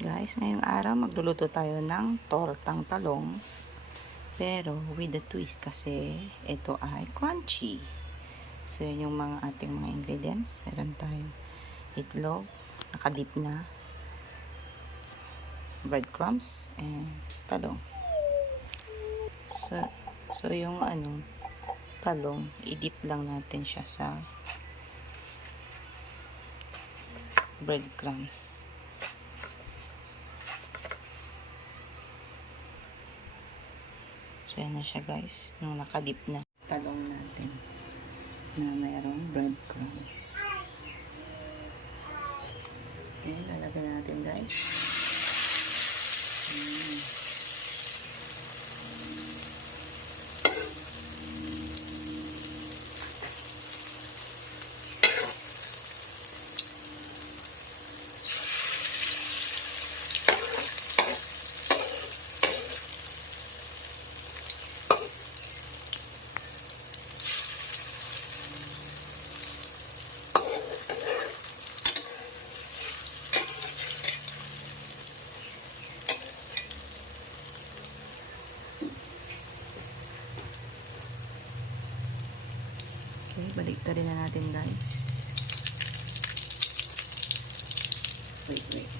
Guys, ngayong araw magluluto tayo ng tortang talong. Pero with the twist kasi ito ay crunchy. So yun yung mga ating mga ingredients. Meron tayong itlog, nakadip na, breadcrumbs, and talong. So yung talong, idip lang natin siya sa breadcrumbs. So, yan na siya guys. Nung nakadip na talong natin na mayroong breadcrumbs. Ayan, lalagyan natin guys. Okay, baliktarin na natin guys. Wait.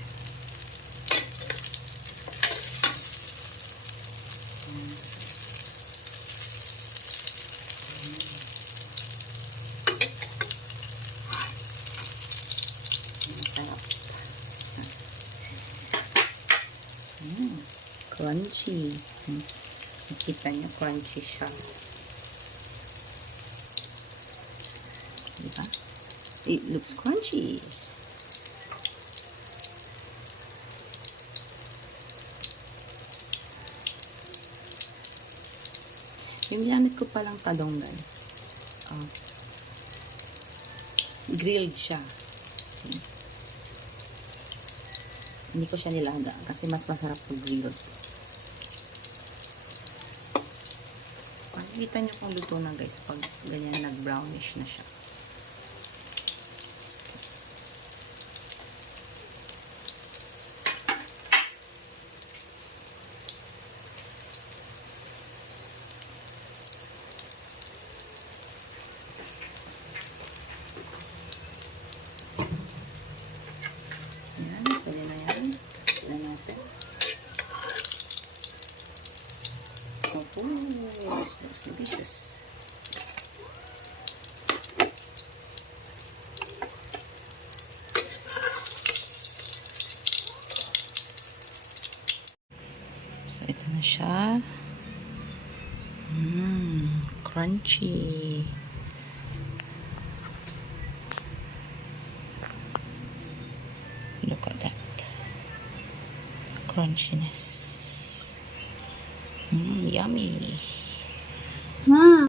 Masarap. Crunchy. Nakita niyo, crunchy siya. Diba? It looks crunchy. Yung ginamit ko palang talong guys. Grilled siya. Hindi ko siya nilaga kasi mas masarap pag grilled. Makikita nyo kung luto na guys pag ganyan nag-brownish na siya. Yan, pwede na yan. Pwede na natin. Oh, that's delicious. So, ito na siya. Crunchy. Look at that. Crunchiness. Yummy.